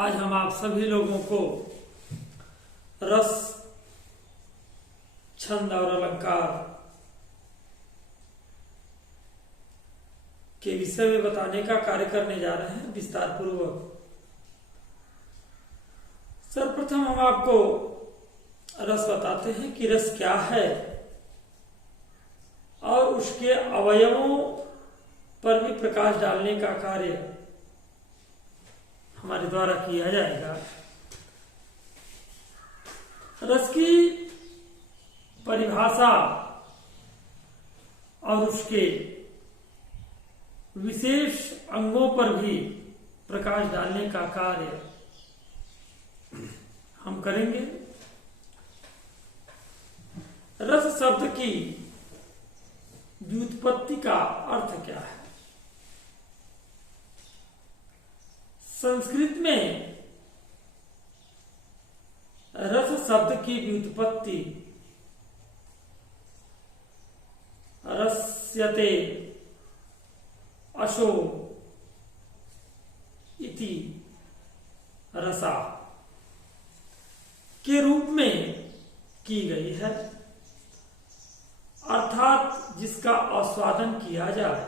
आज हम आप सभी लोगों को रस, छंद और अलंकार के विषय में बताने का कार्य करने जा रहे हैं विस्तार पूर्वक। सर्वप्रथम हम आपको रस बताते हैं कि रस क्या है और उसके अवयवों पर भी प्रकाश डालने का कार्य हमारे द्वारा किया जाएगा। रस की परिभाषा और उसके विशेष अंगों पर भी प्रकाश डालने का कार्य हम करेंगे। रस शब्द की व्युत्पत्ति का अर्थ क्या है? संस्कृत में रस शब्द की व्युत्पत्ति रस्यते अशो इति रसा के रूप में की गई है, अर्थात जिसका आस्वादन किया जाए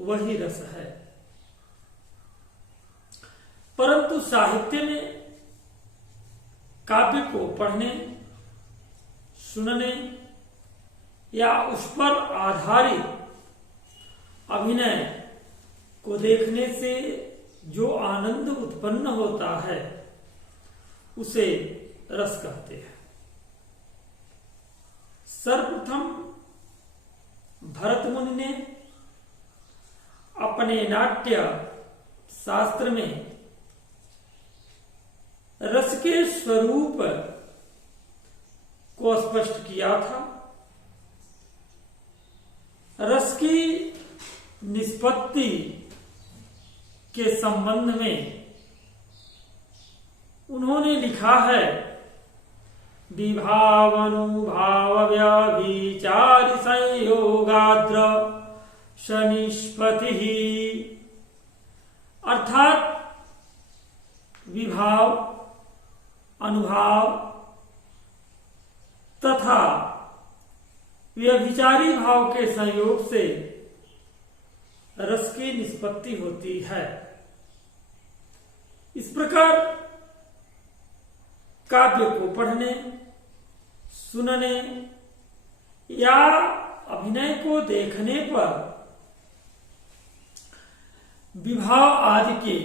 वही रस है। परंतु साहित्य में काव्य को पढ़ने, सुनने या उस पर आधारित अभिनय को देखने से जो आनंद उत्पन्न होता है उसे रस कहते हैं। सर्वप्रथम भरत मुनि ने अपने नाट्य शास्त्र में रस के स्वरूप को स्पष्ट किया था। रस की निष्पत्ति के संबंध में उन्होंने लिखा है, विभावानुभाव व्यभिचारि संयोगाद्र शनिष्पति, अर्थात विभाव, अनुभाव तथा व्यभिचारी भाव के संयोग से रस की निष्पत्ति होती है। इस प्रकार काव्य को पढ़ने, सुनने या अभिनय को देखने पर विभाव आदि के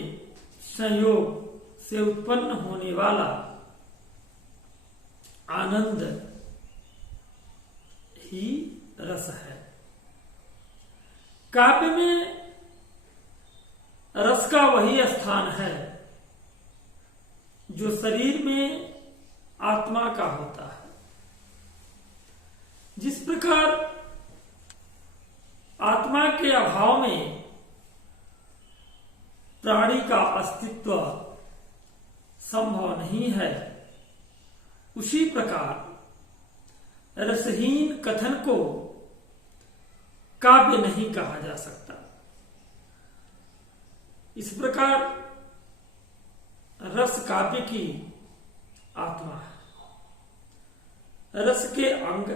संयोग से उत्पन्न होने वाला आनंद ही रस है। काव्य में रस का वही स्थान है जो शरीर में आत्मा का होता है। जिस प्रकार आत्मा के अभाव में प्राणी का अस्तित्व संभव नहीं है, उसी प्रकार रसहीन कथन को काव्य नहीं कहा जा सकता। इस प्रकार रस काव्य की आत्मा है। रस के अंग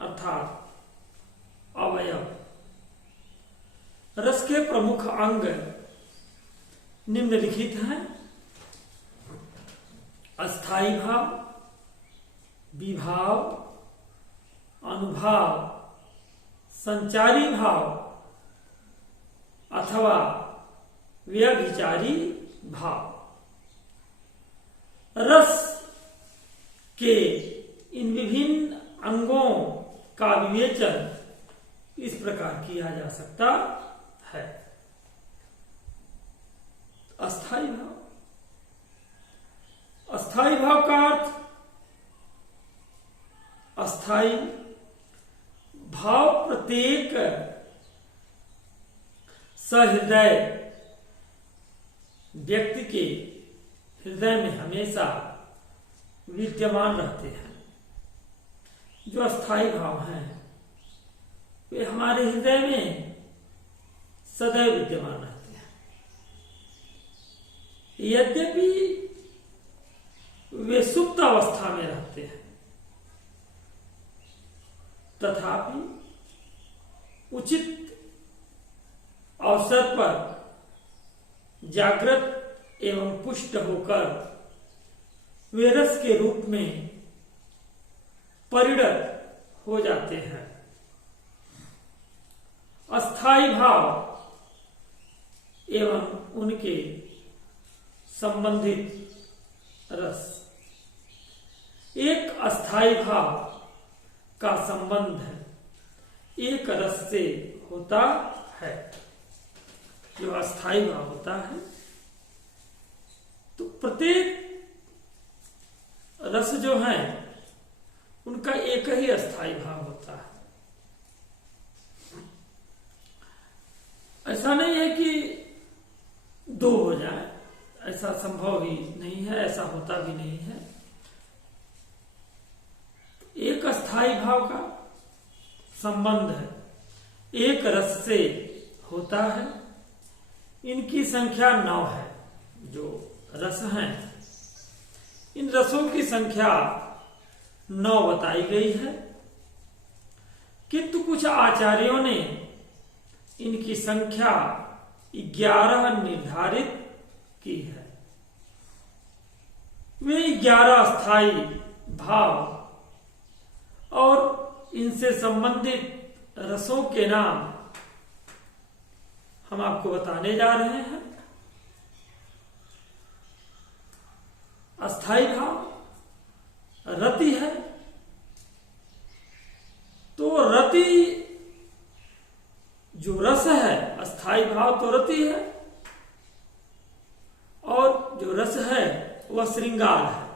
अर्थात अवयव, रस के प्रमुख अंग निम्नलिखित हैं: अस्थाई भाव, विभाव, अनुभाव, संचारी भाव अथवा व्यभिचारी भाव। रस के इन विभिन्न अंगों का विवेचन इस प्रकार किया जा सकता है। अस्थाई भाव, अस्थाई भाव का अर्थ अस्थाई भाव प्रत्येक सहृदय व्यक्ति के हृदय में हमेशा विद्यमान रहते हैं। जो अस्थाई भाव हैं वे हमारे हृदय में सदैव विद्यमान रहते हैं। यद्यपि वे सुप्त अवस्था में रहते हैं, तथापि उचित अवसर पर जागृत एवं पुष्ट होकर वे रस के रूप में परिणत हो जाते हैं। अस्थाई भाव एवं उनके संबंधित रस। एक अस्थाई भाव का संबंध एक रस से होता है। जो अस्थाई भाव होता है तो प्रत्येक रस जो है उनका एक ही अस्थाई भाव होता है। ऐसा नहीं है कि दो हो जाए, ऐसा संभव ही नहीं है, ऐसा होता भी नहीं है। एक अस्थाई भाव का संबंध है एक रस से होता है। इनकी संख्या 9 है। जो रस हैं, इन रसों की संख्या 9 बताई गई है, किंतु कुछ आचार्यों ने इनकी संख्या 11 निर्धारित की है। वे 11 अस्थाई भाव और इनसे संबंधित रसों के नाम हम आपको बताने जा रहे हैं। अस्थाई भाव रति है, तो रति जो रस है, अस्थाई भाव तो रति है, और जो रस है वह श्रृंगार है।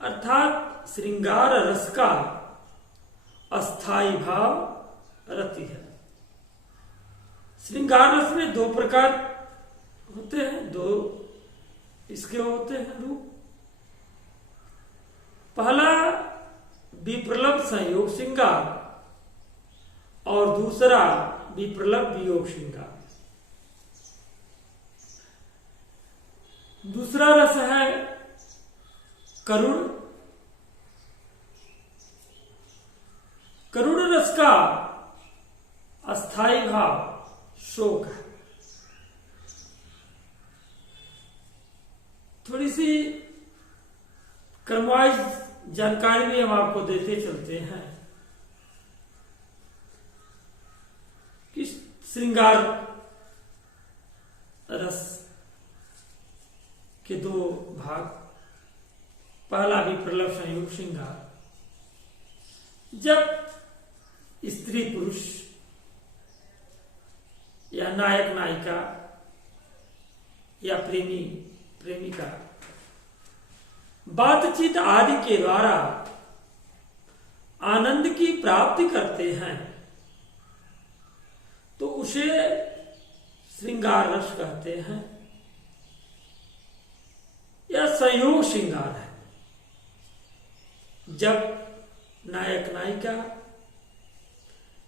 अर्थात श्रृंगार रस का अस्थाई भाव रति है। श्रृंगार रस में 2 प्रकार होते हैं, 2 इसके होते हैं रूप। पहला विप्रलभ संयोग श्रृंगार और दूसरा विप्रलभ वियोग श्रृंगार। दूसरा रस है करुण। करुण रस का अस्थाई भाव शोक है। थोड़ी सी क्रमवाइज जानकारी भी हम आपको देते चलते हैं कि श्रृंगार रस के 2 भाग। पहला विप्रलभ संयोग श्रृंगार, जब स्त्री पुरुष या नायक नायिका या प्रेमी प्रेमिका बातचीत आदि के द्वारा आनंद की प्राप्ति करते हैं तो उसे श्रृंगार रस कहते हैं या संयोग श्रृंगार है। जब नायक नायिका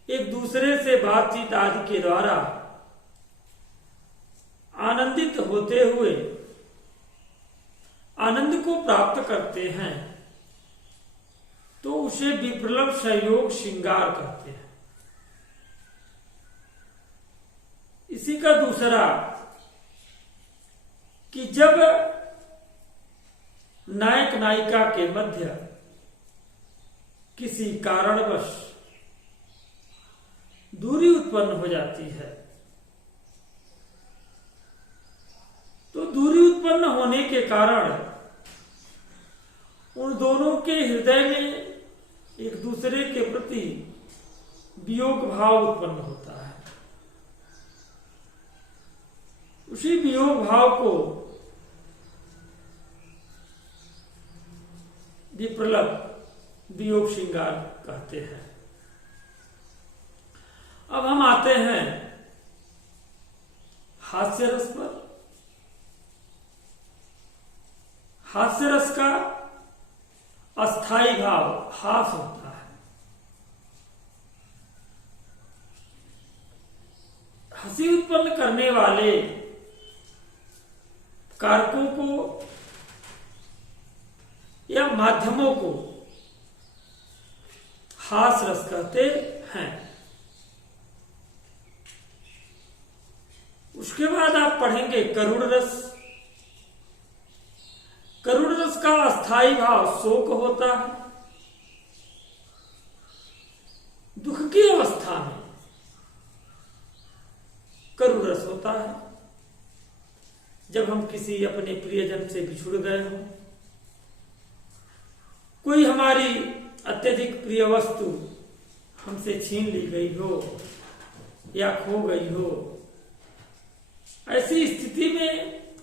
एक दूसरे से बातचीत आदि के द्वारा आनंदित होते हुए आनंद को प्राप्त करते हैं तो उसे विप्रलभ संयोग श्रृंगार कहते हैं। इसी का दूसरा कि जब नायक नायिका के मध्य किसी कारणवश दूरी उत्पन्न हो जाती है तो दूरी उत्पन्न होने के कारण उन दोनों के हृदय में एक दूसरे के प्रति वियोग भाव उत्पन्न होता है। उसी वियोग भाव को विप्रलभ वियोग श्रृंगार कहते हैं। अब हम आते हैं हास्य रस पर। हास्य रस का अस्थाई भाव हास होता है। हंसी उत्पन्न करने वाले कारकों को या माध्यमों को हास रस कहते हैं। उसके बाद आप पढ़ेंगे करुण रस। करुण रस का अस्थाई भाव शोक होता है। दुख की अवस्था में करुण रस होता है। जब हम किसी अपने प्रियजन से बिछुड़ गए हों, कोई हमारी अत्यधिक प्रिय वस्तु हमसे छीन ली गई हो या खो गई हो, ऐसी स्थिति में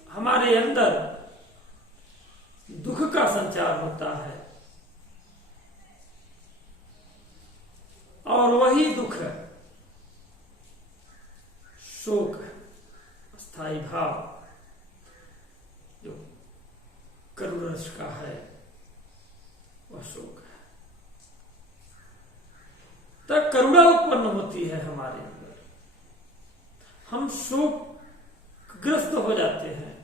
हमारे अंदर दुख का संचार होता है और वही दुख शोक है, स्थायी भाव जो करुण रस का है वह शोक है। तब करुणा उत्पन्न होती है हमारे अंदर, हम शोकग्रस्त हो जाते हैं।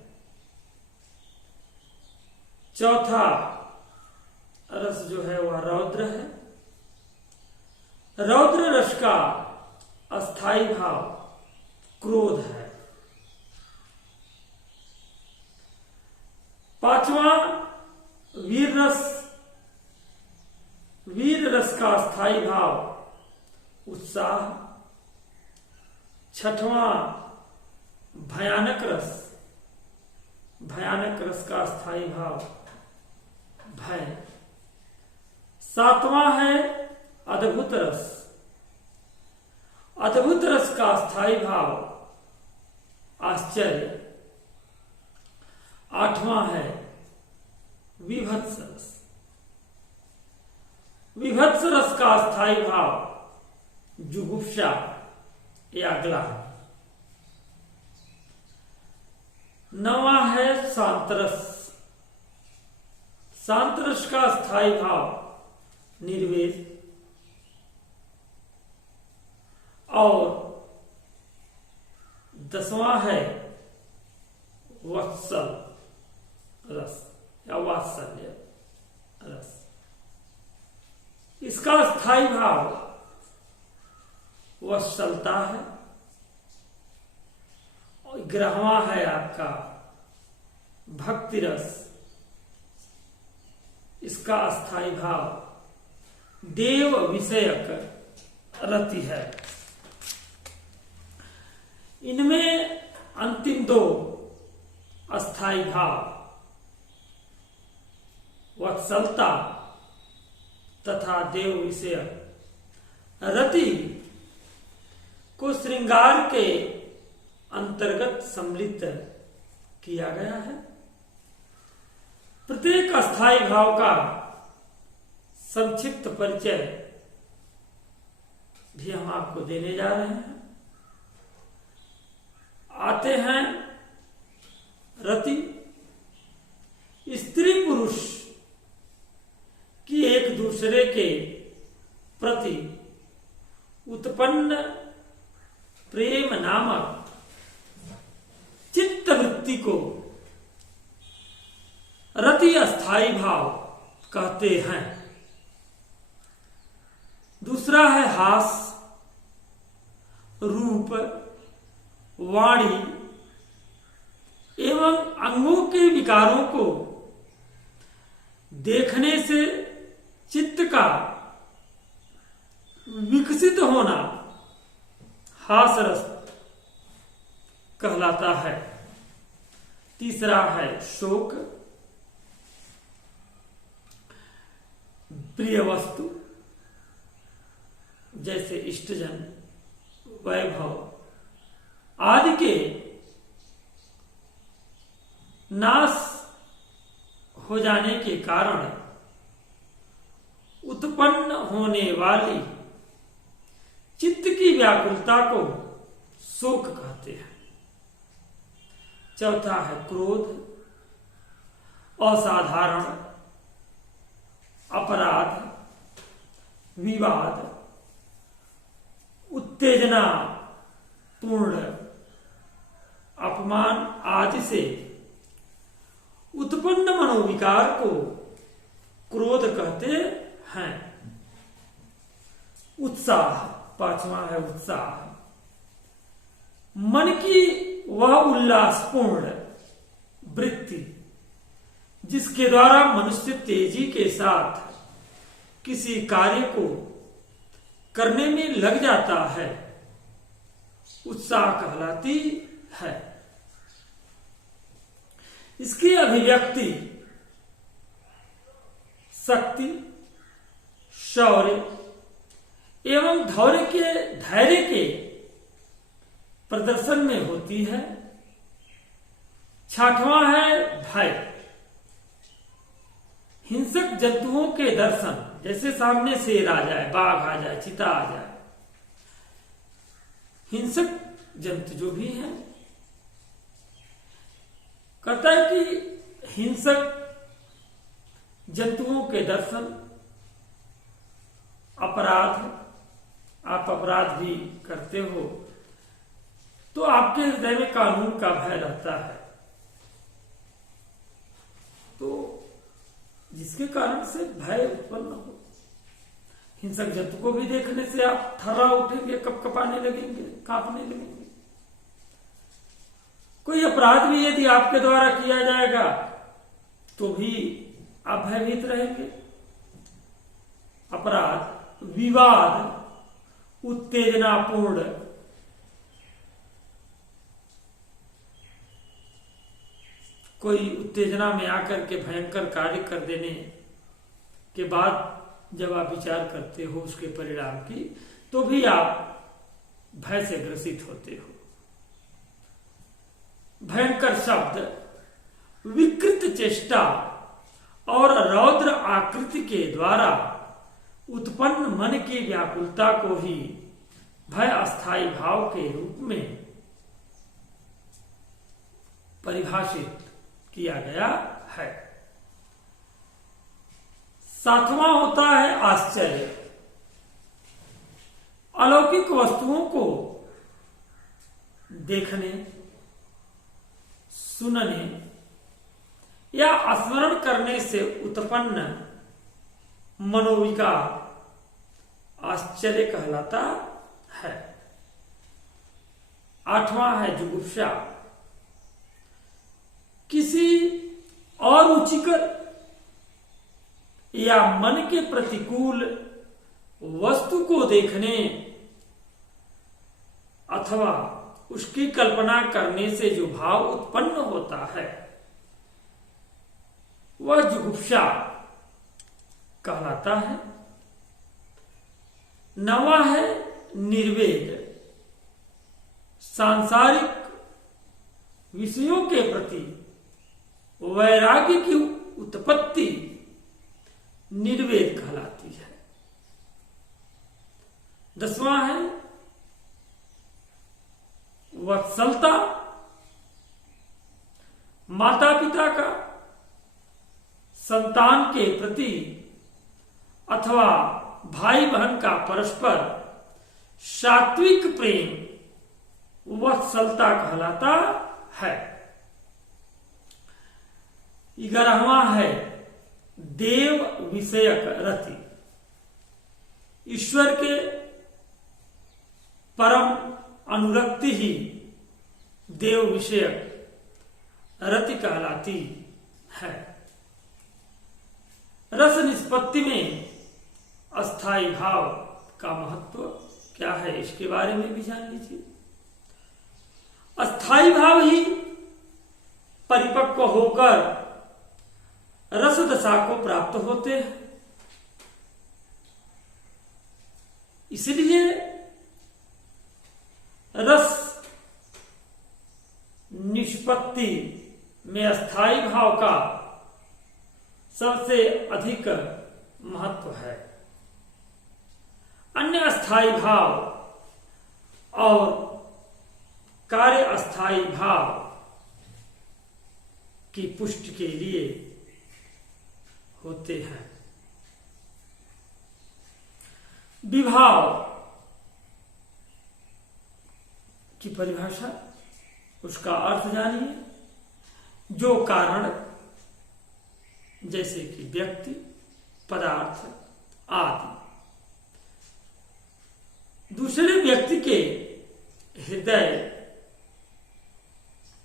चौथा रस जो है वह रौद्र है। रौद्र रस का अस्थाई भाव क्रोध है। पांचवा वीर रस। वीर रस का अस्थाई भाव उत्साह। छठवां भयानक रस। भयानक रस का अस्थाई भाव भय। सातवां है अद्भुत रस। अद्भुत रस का अस्थाई भाव आश्चर्य। आठवां है विभत्स रस। विभत्स रस का अस्थाई भाव जुगुप्सा या ग्लानि। नवा है शांत रस। शांत रस का स्थायी भाव निर्वेद। और दसवां है वत्सल रस या वात्सल्य रस। इसका स्थायी भाव वत्सलता है। और 11वां है आपका भक्ति रस। इसका अस्थाई भाव देव विषयक रति है। इनमें अंतिम दो अस्थाई भाव वत्सलता तथा देव विषयक रति को श्रृंगार के अंतर्गत सम्मिलित किया गया है। प्रत्येक अस्थाई भाव का संक्षिप्त परिचय भी हम आपको देने जा रहे हैं। आते हैं रति। स्त्री पुरुष की एक दूसरे के प्रति उत्पन्न प्रेम नामक चित्त वृत्ति को रति अस्थाई भाव कहते हैं। दूसरा है हास, रूप, वाणी एवं अंगों के विकारों को देखने से चित्त का विकसित होना हास रस कहलाता है। तीसरा है शोक। प्रिय वस्तु जैसे इष्टजन, वैभव आदि के नाश हो जाने के कारण उत्पन्न होने वाली चित्त की व्याकुलता को शोक कहते हैं। चौथा है क्रोध। असाधारण, अपराध, विवाद, उत्तेजना पूर्ण, अपमान आदि से उत्पन्न मनोविकार को क्रोध कहते हैं। उत्साह, पांचवा है उत्साह। मन की वह उल्लासपूर्ण वृत्ति जिसके द्वारा मनुष्य तेजी के साथ किसी कार्य को करने में लग जाता है, उत्साह कहलाती है। इसकी अभिव्यक्ति शक्ति, शौर्य एवं धैर्य के प्रदर्शन में होती है। छठवां है भय। हिंसक जंतुओं के दर्शन, जैसे सामने शेर आ जाए, बाघ आ जाए, चीता आ जाए, हिंसक जंतु जो भी हैं, कहता है कि हिंसक जंतुओं के दर्शन, अपराध, आप अपराध भी करते हो तो आपके हृदय में कानून का भय रहता है, तो जिसके कारण से भय उत्पन्न हो। हिंसक जंतु को भी देखने से आप थर्रा उठेंगे, कपकपाने लगेंगे, कांपने लगेंगे। कोई अपराध भी यदि आपके द्वारा किया जाएगा तो भी आप भयभीत रहेंगे। अपराध, विवाद, उत्तेजनापूर्ण, कोई उत्तेजना में आकर के भयंकर कार्य कर देने के बाद जब आप विचार करते हो उसके परिणाम की, तो भी आप भय से ग्रसित होते हो। भयंकर शब्द, विकृत चेष्टा और रौद्र आकृति के द्वारा उत्पन्न मन की व्याकुलता को ही भय अस्थायी भाव के रूप में परिभाषित किया गया है। सातवां होता है आश्चर्य। अलौकिक वस्तुओं को देखने, सुनने या स्मरण करने से उत्पन्न मनोविकार आश्चर्य कहलाता है। आठवां है जुगुप्सा। किसी अरुचिकर या मन के प्रतिकूल वस्तु को देखने अथवा उसकी कल्पना करने से जो भाव उत्पन्न होता है वह जुगुप्सा कहलाता है। नवा है निर्वेद। सांसारिक विषयों के प्रति वैराग्य की उत्पत्ति निर्वेद कहलाती है। दसवां है वत्सलता। माता पिता का संतान के प्रति अथवा भाई बहन का परस्पर सात्विक प्रेम वत्सलता कहलाता है। 11वां है देव विषयक रति। ईश्वर के परम अनुरक्ति ही देव विषयक रति कहलाती है। रस निष्पत्ति में अस्थाई भाव का महत्व क्या है, इसके बारे में भी जान लीजिए। अस्थाई भाव ही परिपक्व होकर रस दशा को प्राप्त होते हैं। इसलिए रस निष्पत्ति में अस्थाई भाव का सबसे अधिक महत्व है। अन्य अस्थाई भाव और कार्य अस्थाई भाव की पुष्टि के लिए होते हैं। विभाव की परिभाषा, उसका अर्थ जानिए। जो कारण जैसे कि व्यक्ति, पदार्थ आदि। दूसरे व्यक्ति के हृदय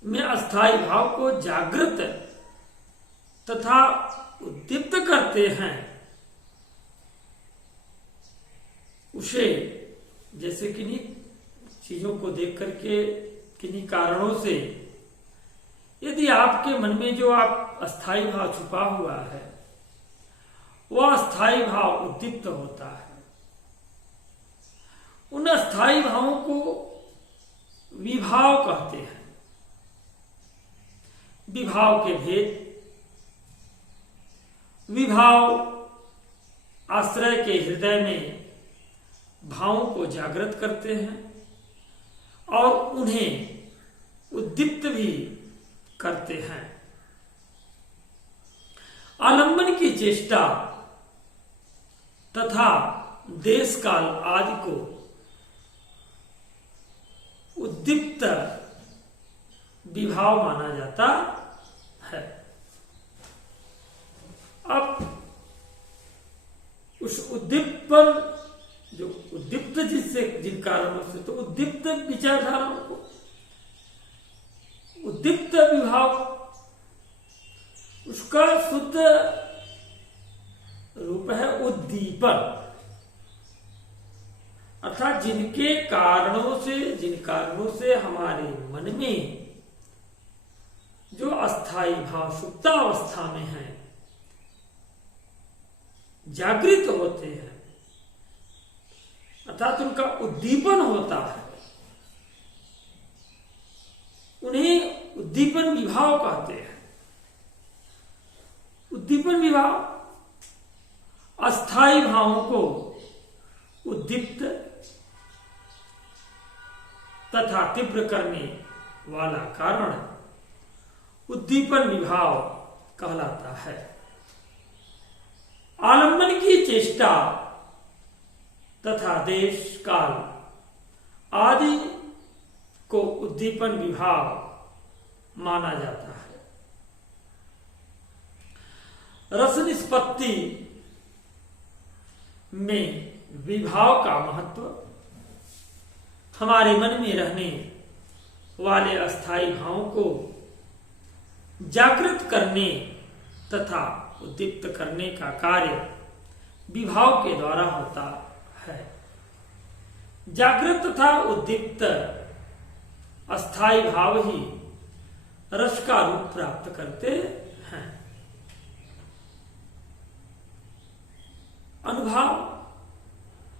में अस्थायी भाव को जागृत तथा उद्दीप्त करते हैं। उसे जैसे किन्हीं चीजों को देख करके, किन्हीं कारणों से यदि आपके मन में जो आप अस्थायी भाव छुपा हुआ है, वह अस्थायी भाव उद्दीप्त होता है। उन अस्थायी भावों को विभाव कहते हैं। विभाव के भेद, विभाव आश्रय के हृदय में भावों को जागृत करते हैं और उन्हें उद्दीप्त भी करते हैं। आलंबन की चेष्टा तथा देश काल आदि को उद्दीप्त विभाव माना जाता है। अब उस उद्दीपन, जो उद्दीप्त जिन कारणों से, तो उद्दीप्त विचारधाराओं को, उद्दीप्त विभाव, उसका शुद्ध रूप है उद्दीपन। अर्थात जिन कारणों से हमारे मन में जो अस्थायी भाव सुप्तावस्था में है, जागृत होते हैं, अर्थात उनका उद्दीपन होता है, उन्हें उद्दीपन विभाव कहते हैं। उद्दीपन विभाव अस्थायी भावों को उद्दीप्त तथा तीव्र करने वाला कारण उद्दीपन विभाव कहलाता है। आलंबन की चेष्टा तथा देश काल आदि को उद्दीपन विभाव माना जाता है। रस निष्पत्ति में विभाव का महत्व हमारे मन में रहने वाले अस्थायी भावों को जागृत करने तथा उद्दीप्त करने का कार्य विभाव के द्वारा होता है। जागृत तथा उद्दीप्त अस्थायी भाव ही रस का रूप प्राप्त करते हैं। अनुभव,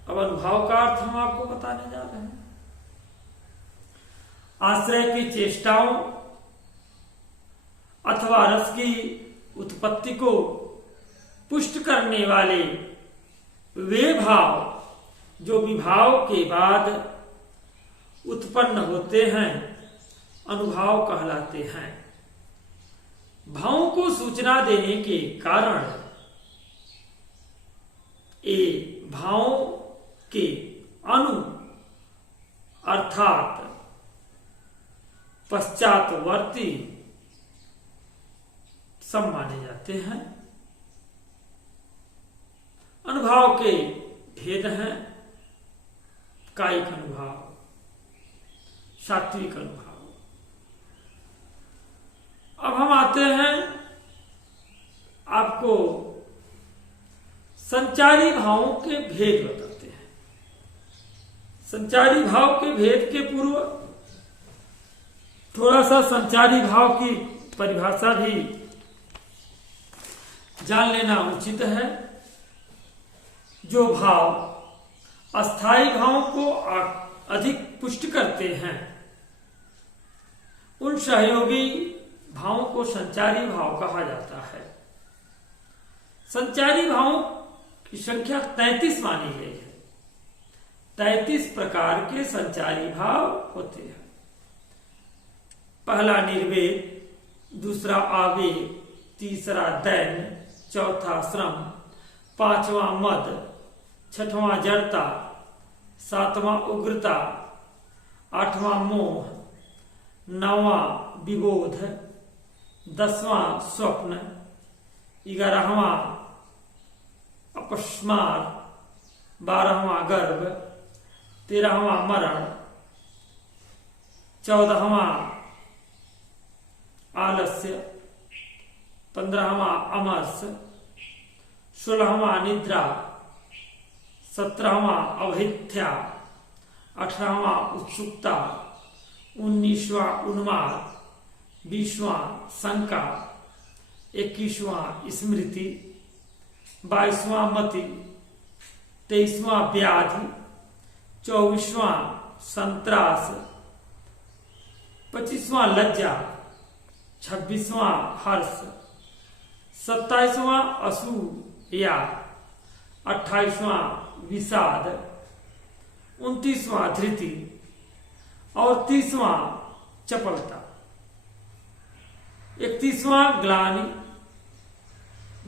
अब अनुभव का अर्थ हम आपको बताने जा रहे हैं। आश्रय की चेष्टाओं अथवा रस की उत्पत्ति को पुष्ट करने वाले वे भाव जो विभाव के बाद उत्पन्न होते हैं, अनुभव कहलाते हैं। भावों को सूचना देने के कारण ये भावों के अनु अर्थात पश्चातवर्ती सब माने जाते हैं। अनुभव के भेद हैं कायिक अनुभव, सात्विक अनुभव। अब हम आते हैं आपको संचारी भावों के भेद बताते हैं। संचारी भाव के भेद के पूर्व थोड़ा सा संचारी भाव की परिभाषा भी जान लेना उचित है। जो भाव अस्थायी भावों को अधिक पुष्ट करते हैं, उन सहयोगी भावों को संचारी भाव कहा जाता है। संचारी भावों की संख्या 33 मानी गई है। 33 प्रकार के संचारी भाव होते हैं। पहला निर्वेद, दूसरा आवेग, तीसरा दैन्य, चौथा श्रम, पांचवा मद, छठवां जड़ता, सातवां उग्रता, आठवां मोह, नौवां विबोध, 10वां स्वप्न, 11वां अपस्मार, 12वां गर्भ, 13वां मरण, 14वां आलस्य, 15वां अमर्ष, 16वां निद्रा, 17वां अवहिथ्या, 18वां उत्सुकता, 19वां उन्माद, 20वां शंका, 21वां स्मृति, 22वां मति, 23वां व्याधि, 24वां संत्रास, 25वां लज्जा, 26वां हर्ष, 27वां असूया, 28वां विषाद, 29वां धृति और 30वां चपलता, 31वां ग्लानि,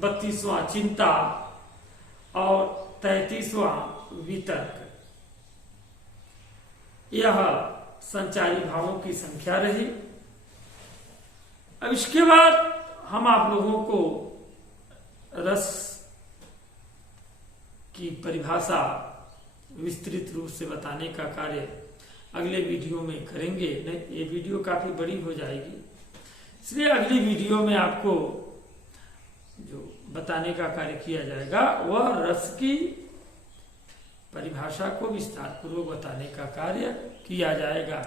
32वां चिंता और 33वां वितर्क। यह संचारी भावों की संख्या रही। अब इसके बाद हम आप लोगों को रस की परिभाषा विस्तृत रूप से बताने का कार्य अगले वीडियो में करेंगे। नहीं, ये वीडियो काफी बड़ी हो जाएगी, इसलिए अगली वीडियो में आपको जो बताने का कार्य किया जाएगा वह रस की परिभाषा को विस्तार पूर्वक बताने का कार्य किया जाएगा।